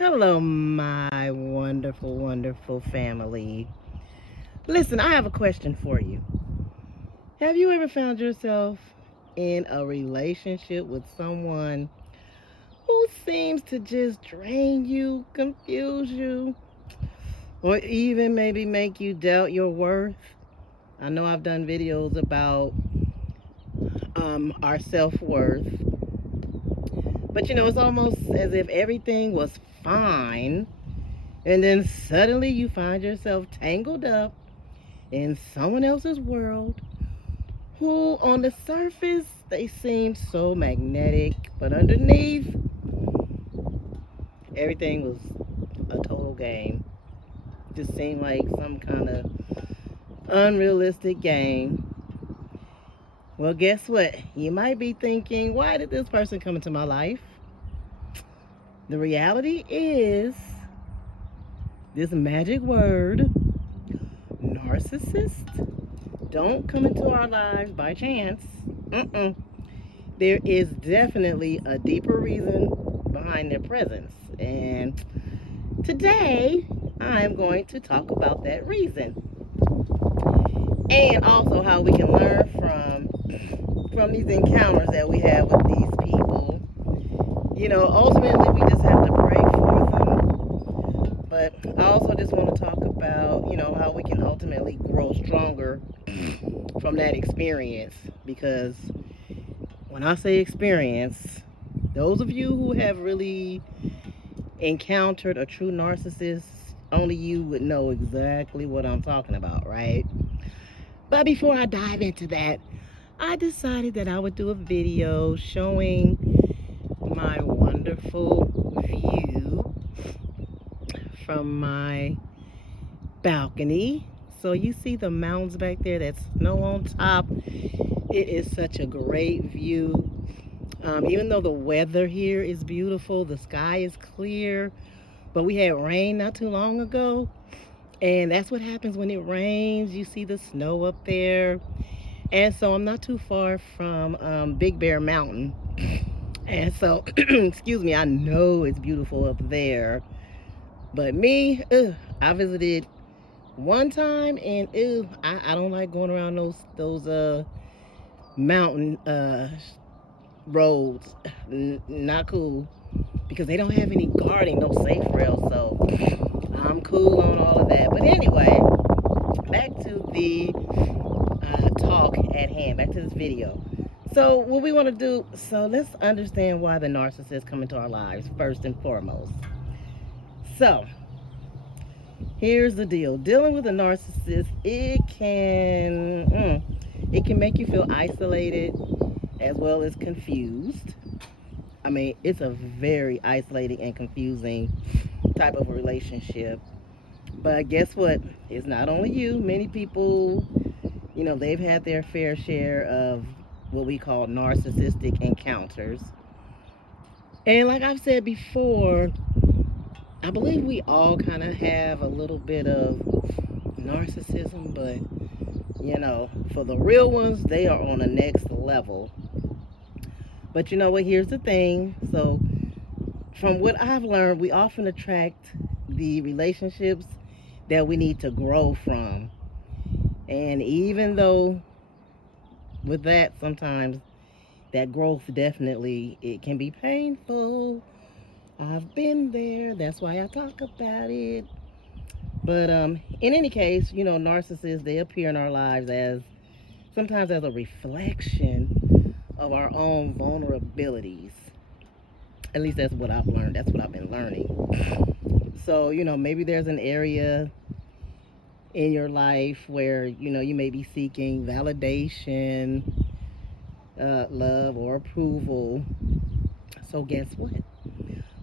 Hello, my wonderful, wonderful family. Listen, I have a question for you. Have you ever found yourself in a relationship with someone who seems to just drain you, confuse you, or even maybe make you doubt your worth? I know I've done videos about our self worth, but it's almost as if everything was fine, and then suddenly you find yourself tangled up in someone else's world who on the surface they seem so magnetic, but underneath everything was a total game. Just seemed like some kind of unrealistic game. Well, guess what? You might be thinking, why did this person come into my life? The reality is this magic word, narcissist, don't come into our lives by chance. Mm-mm. There is definitely a deeper reason behind their presence. And today, I am going to talk about that reason. And also how we can learn from these encounters that we have with these people. Ultimately we just have to pray for them. But I also just want to talk about, how we can ultimately grow stronger from that experience. Because when I say experience, those of you who have really encountered a true narcissist, only you would know exactly what I'm talking about, right? But before I dive into that, I decided that I would do a video showing my wonderful view from my balcony. So you see the mountains back there, that snow on top. It is such a great view. Even though the weather here is beautiful, the sky is clear, but we had rain not too long ago. And that's what happens when it rains. You see the snow up there. And so I'm not too far from Big Bear Mountain. And so, excuse me, I know it's beautiful up there. But me, I visited one time, and I don't like going around those mountain roads. Not cool, because they don't have any guarding, no safe rails. So I'm cool on all of that. But anyway, back to the talk at hand, back to this video. So what we want to do, so let's understand why the narcissists come into our lives first and foremost. So here's the deal. Dealing with a narcissist, it can make you feel isolated as well as confused. I mean, it's a very isolating and confusing type of relationship. But guess what? It's not only you. Many people, they've had their fair share of what we call narcissistic encounters. And like I've said before, I believe we all kind of have a little bit of narcissism, but for the real ones, they are on the next level. But you know what? Here's the thing. So, from what I've learned, we often attract the relationships that we need to grow from. And even though with that, sometimes that growth definitely, it can be painful. I've been there. That's why I talk about it. But in any case, narcissists, they appear in our lives as sometimes as a reflection of our own vulnerabilities. At least that's what I've learned. That's what I've been learning. So, maybe there's an area in your life where, you may be seeking validation, love, or approval. So guess what?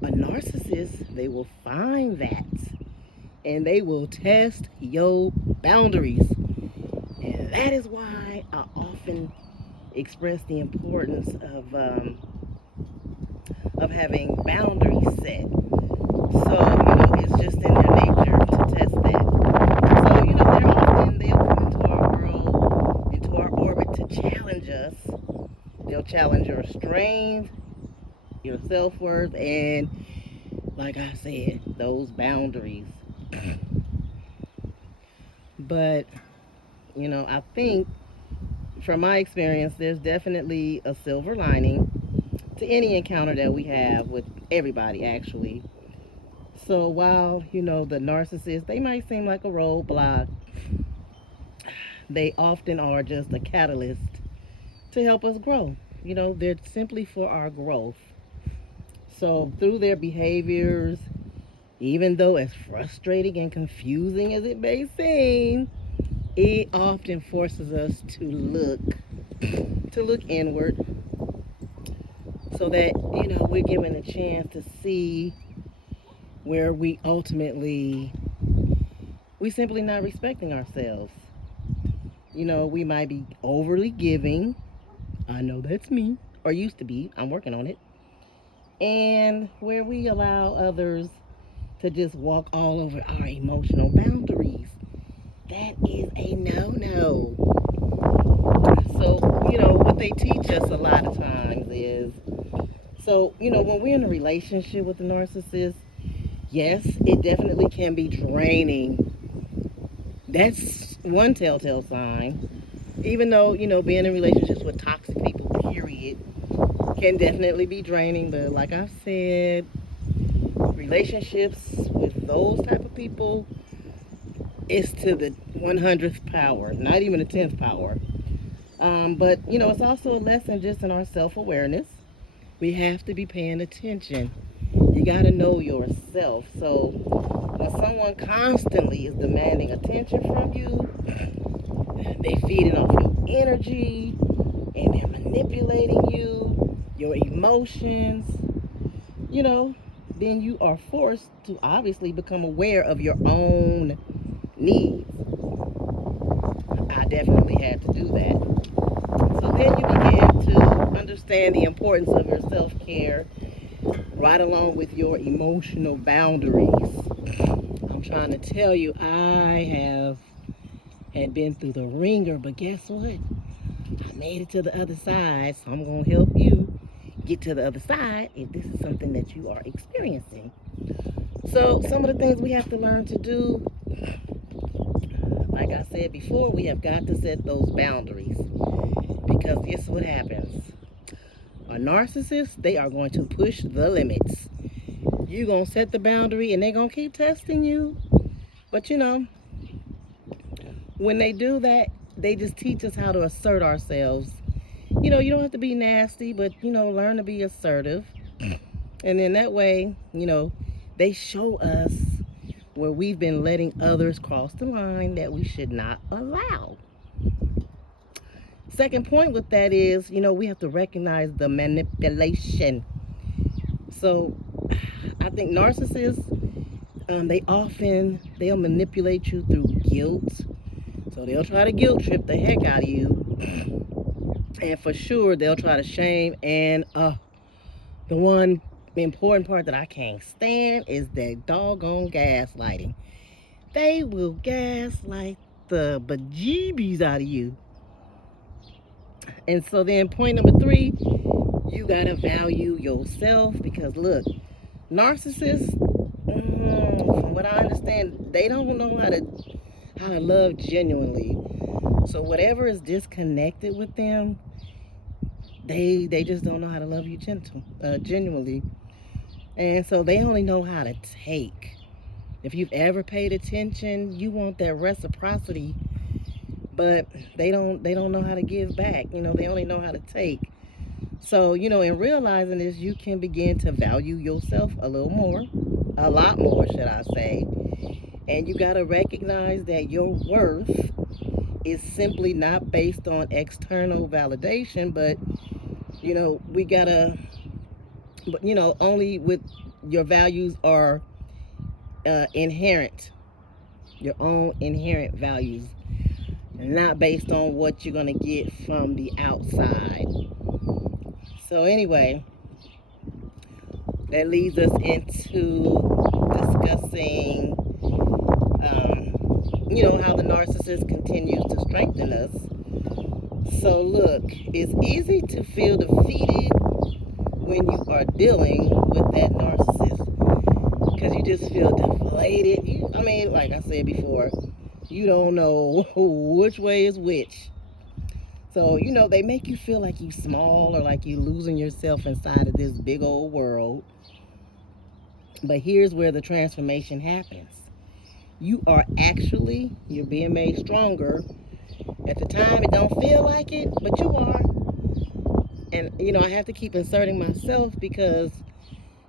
A narcissist, they will find that, and they will test your boundaries. And that is why I often express the importance of having boundaries set. So, it's just in their nature to test that. So, they'll come into our world, into our orbit to challenge us. They'll challenge your strength, your self-worth, and like I said, those boundaries. But, I think from my experience, there's definitely a silver lining to any encounter that we have with everybody, actually. So while, the narcissists, they might seem like a roadblock, they often are just a catalyst to help us grow. They're simply for our growth. So through their behaviors, even though as frustrating and confusing as it may seem, it often forces us to look inward so that, we're given a chance to see where we simply not respecting ourselves. We might be overly giving. I know that's me, or used to be. I'm working on it. And where we allow others to just walk all over our emotional boundaries. That is a no-no. So, what they teach us a lot of times is, so, when we're in a relationship with a narcissist, yes, it definitely can be draining. That's one telltale sign. Even though, being in relationships with toxic people, period, can definitely be draining. But like I've said, relationships with those type of people is to the 100th power, not even the 10th power. But, it's also a lesson just in our self-awareness. We have to be paying attention. You got to know yourself. So when someone constantly is demanding attention from you, they feeding off your energy, and they're manipulating you, your emotions, then you are forced to obviously become aware of your own needs. I definitely had to do that. So then you begin to understand the importance of your self-care right along with your emotional boundaries. I'm trying to tell you, I had been through the ringer, but guess what? I made it to the other side, so I'm going to help you get to the other side if this is something that you are experiencing. So some of the things we have to learn to do, like I said before, we have got to set those boundaries. Because guess what happens? A narcissist, they are going to push the limits. You're going to set the boundary and they're going to keep testing you. But when they do that, they just teach us how to assert ourselves. You don't have to be nasty, but, learn to be assertive. And in that way, they show us where we've been letting others cross the line that we should not allow. Second point with that is, we have to recognize the manipulation. So I think narcissists, they'll manipulate you through guilt. So they'll try to guilt trip the heck out of you. And for sure, they'll try to shame. And the one important part that I can't stand is that doggone gaslighting. They will gaslight the bejeebies out of you. And so then point number 3, you gotta value yourself, because look, narcissists, from what I understand, they don't know how to love genuinely. So whatever is disconnected with them, they just don't know how to love you genuinely. And so they only know how to take. If you've ever paid attention, you want that reciprocity, but they don't know how to give back. They only know how to take. So, in realizing this, you can begin to value yourself a lot more, should I say. And you got to recognize that your worth is simply not based on external validation, but, we got to, only with your values are inherent, your own inherent values, not based on what you're going to get from the outside. So anyway, that leads us into discussing, how the narcissist continues to strengthen us. So look, it's easy to feel defeated when you are dealing with that narcissist. You just feel deflated. Like I said before, you don't know which way is which. So, they make you feel like you small or like you losing yourself inside of this big old world. But here's where the transformation happens. You're being made stronger. At the time, it don't feel like it, but you are. And, I have to keep inserting myself because,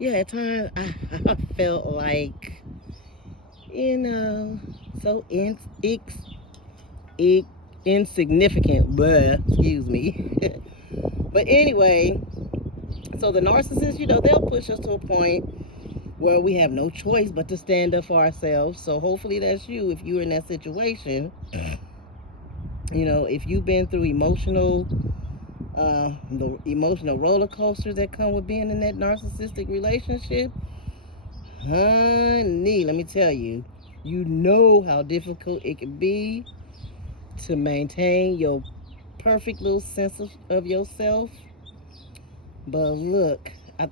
at times I felt like, so insignificant. Blah, excuse me. But anyway, so the narcissists, they'll push us to a point where we have no choice but to stand up for ourselves. So hopefully that's you if you're in that situation. If you've been through the emotional roller coasters that come with being in that narcissistic relationship, honey, let me tell you, you know how difficult it can be to maintain your perfect little sense of yourself. But look, I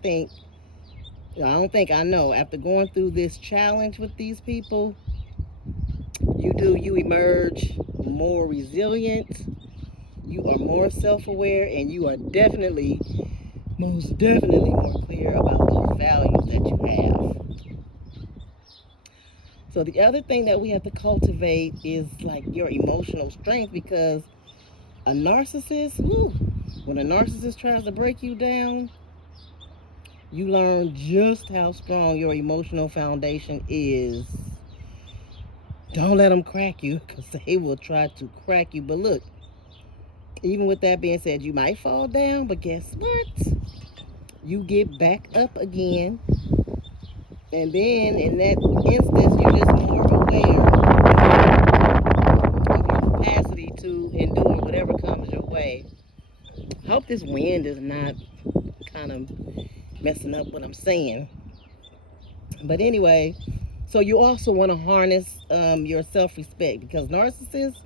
know, after going through this challenge with these people, you emerge more resilient, you are more self-aware, and you are most definitely more clear about those values that you have. So the other thing that we have to cultivate is like your emotional strength, because when a narcissist tries to break you down, you learn just how strong your emotional foundation is. Don't let them crack you, because they will try to crack you. But look, even with that being said, you might fall down, but guess what? You get back up again. And then in that instance, you're just more aware of your capacity to endure whatever comes your way. I hope this wind is not kind of messing up what I'm saying. But anyway, so you also want to harness your self-respect, because narcissists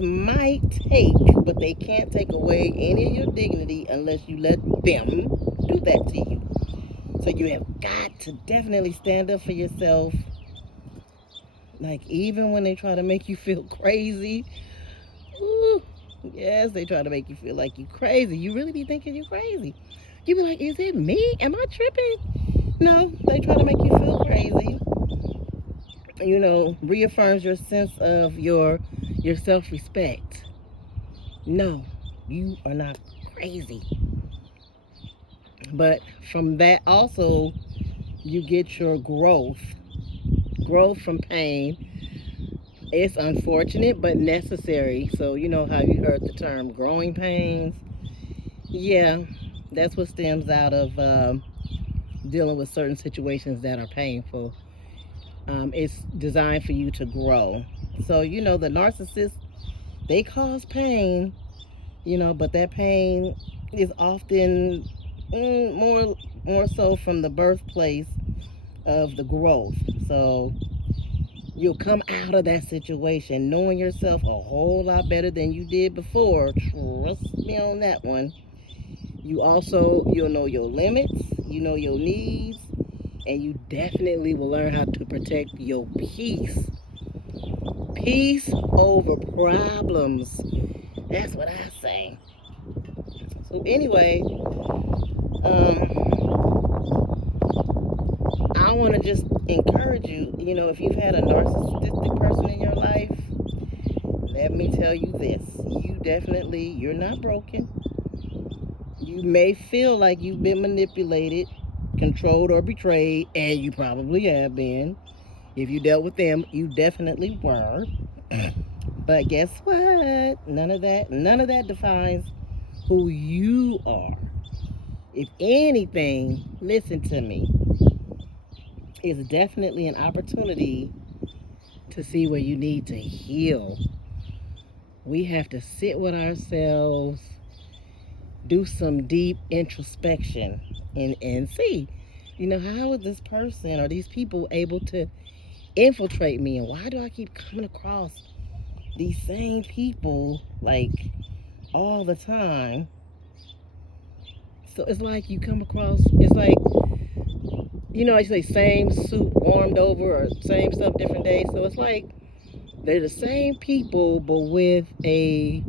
might take, but they can't take away any of your dignity unless you let them do that to you. So you have got to definitely stand up for yourself. Like, even when they try to make you feel crazy. Ooh, yes, they try to make you feel like you crazy. You really be thinking you're crazy. You be like, is it me? Am I tripping? No, they try to make you feel crazy. Reaffirms your sense of your self-respect. No, you are not crazy. But from that also, you get your growth from pain. It's unfortunate but necessary. So how you heard the term growing pains? Yeah, that's what stems out of dealing with certain situations that are painful. It's designed for you to grow. So the narcissists, they cause pain, but that pain is often more so from the birthplace of the growth. So you'll come out of that situation knowing yourself a whole lot better than you did before. Trust me on that one. You'll know your limits, your needs, and you definitely will learn how to protect your peace. Peace over problems. That's what I say. So anyway, I want to just encourage you, if you've had a narcissistic person in your life, let me tell you this. You're not broken. You may feel like you've been manipulated, controlled, or betrayed, and you probably have been. If you dealt with them, you definitely were. But guess what? None of that defines who you are. If anything, listen to me, it's definitely an opportunity to see where you need to heal. We have to sit with ourselves, do some deep introspection, and see, how is this person or these people able to infiltrate me, and why do I keep coming across these same people like all the time? So it's like I say same soup warmed over or same stuff different days. So it's like they're the same people but with a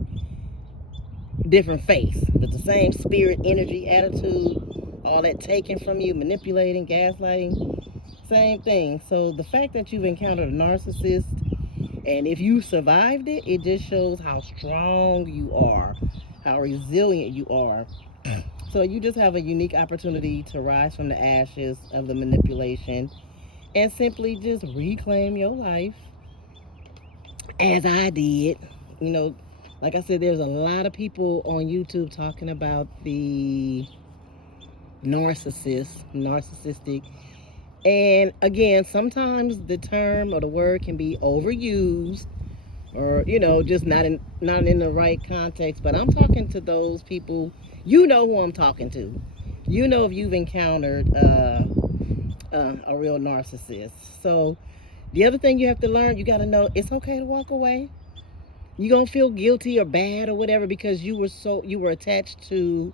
different face, but the same spirit, energy, attitude, all that taken from you, manipulating, gaslighting, same thing. So the fact that you've encountered a narcissist, and if you survived it, it just shows how strong you are, how resilient you are. So you just have a unique opportunity to rise from the ashes of the manipulation and simply just reclaim your life as I did. You know, like I said, there's a lot of people on YouTube talking about the narcissistic. And again, sometimes the term or the word can be overused or, just not in the right context. But I'm talking to those people, who I'm talking to. If you've encountered a real narcissist. So the other thing you have to learn, you got to know it's okay to walk away. You're going to feel guilty or bad or whatever because you were attached to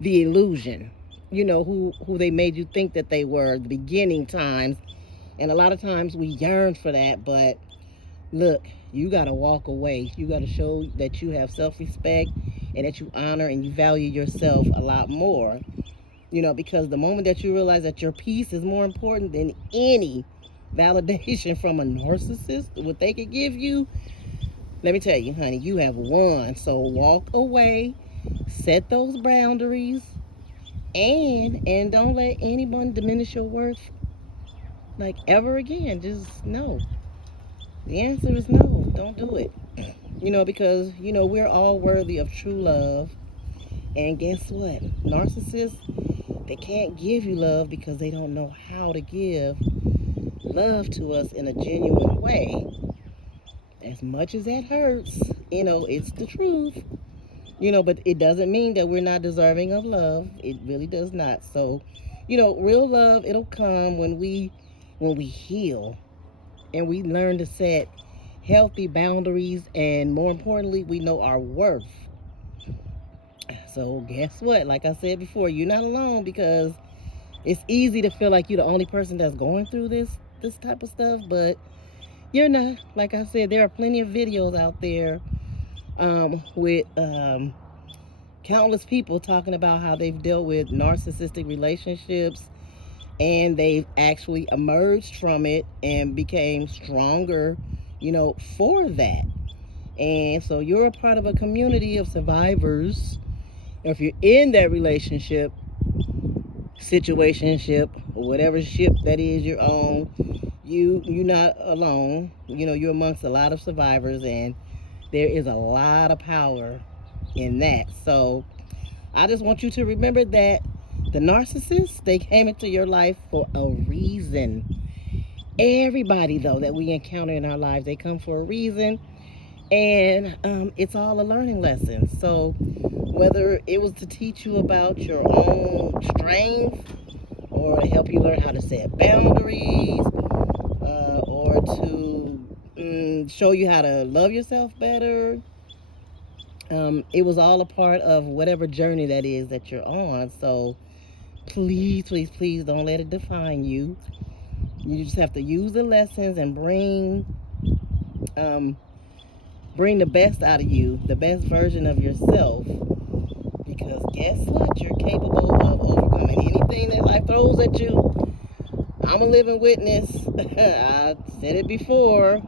the illusion, who they made you think that they were the beginning times. And a lot of times we yearn for that, but look, you got to walk away. You got to show that you have self-respect and that you honor and you value yourself a lot more, because the moment that you realize that your peace is more important than any validation from a narcissist, what they could give you, let me tell you, honey, you have won. So walk away, set those boundaries, and don't let anyone diminish your worth like ever again. Just no. The answer is no. Don't do it. Because we're all worthy of true love. And guess what? Narcissists, they can't give you love because they don't know how to give love to us in a genuine way. As much as that hurts, it's the truth. But it doesn't mean that we're not deserving of love. It really does not. So, real love, it'll come when we heal and we learn to set healthy boundaries, and more importantly, we know our worth. So guess what? Like I said before, you're not alone, because it's easy to feel like you're the only person that's going through this type of stuff, but you're not. Like I said, there are plenty of videos out there with countless people talking about how they've dealt with narcissistic relationships and they've actually emerged from it and became stronger, for that. And so you're a part of a community of survivors. If you're in that relationship, situationship, or whatever ship that is you're on, you're not alone. You're amongst a lot of survivors, and there is a lot of power in that. So I just want you to remember that the narcissists, they came into your life for a reason. Everybody, though, that we encounter in our lives, they come for a reason, and it's all a learning lesson. So whether it was to teach you about your own strength, or to help you learn how to set boundaries, or to show you how to love yourself better, it was all a part of whatever journey that is that you're on. So please, please, please don't let it define you. You just have to use the lessons and bring the best out of you, the best version of yourself. Because guess what? You're capable of overcoming anything that life throws at you. I'm a living witness. I said it before.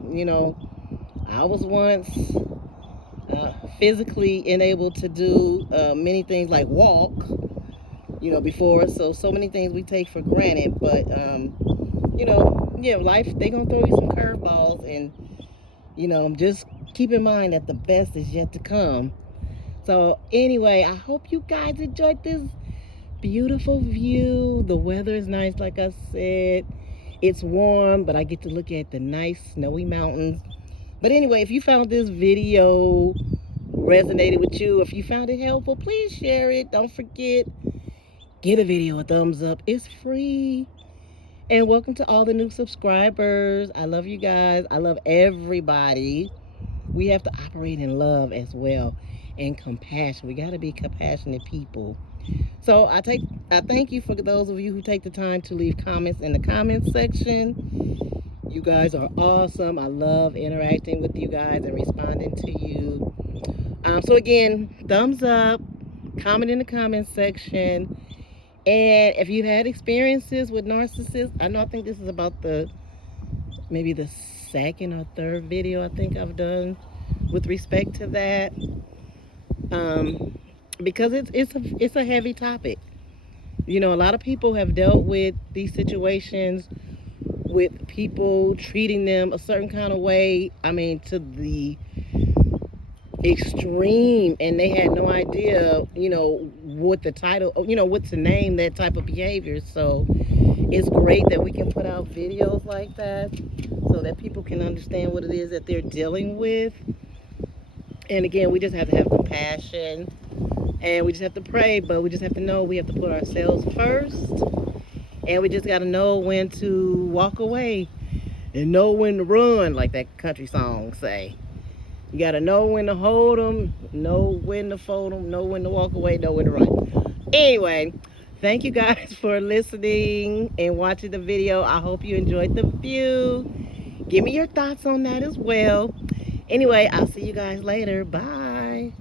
I was once physically enabled to do many things like walk, before. So many things we take for granted. But, life, they going to throw you some curveballs. And, just keep in mind that the best is yet to come. So anyway, I hope you guys enjoyed this beautiful view. The weather is nice, like I said. It's warm, but I get to look at the nice snowy mountains. But anyway, if you found this video resonated with you, if you found it helpful, please share it. Don't forget, give the video a thumbs up. It's free. And welcome to all the new subscribers. I love you guys. I love everybody. We have to operate in love as well, and compassion. We got to be compassionate people. So I thank you for those of you who take the time to leave comments in the comments section. You guys are awesome. I love interacting with you guys and responding to you. So again, thumbs up, comment in the comments section. And if you've had experiences with narcissists, I think this is about maybe the second or third video I think I've done with respect to that. Because it's a heavy topic. You know, a lot of people have dealt with these situations with people treating them a certain kind of way. I mean, to the extreme, and they had no idea, what the title, what to name that type of behavior. So it's great that we can put out videos like that so that people can understand what it is that they're dealing with. And again, we just have to have compassion, and we just have to pray, but we just have to know we have to put ourselves first, and we just got to know when to walk away and know when to run, like that country song say. You got to know when to hold them, know when to fold them, know when to walk away, know when to run. Anyway, thank you guys for listening and watching the video. I hope you enjoyed the view. Give me your thoughts on that as well. Anyway, I'll see you guys later. Bye.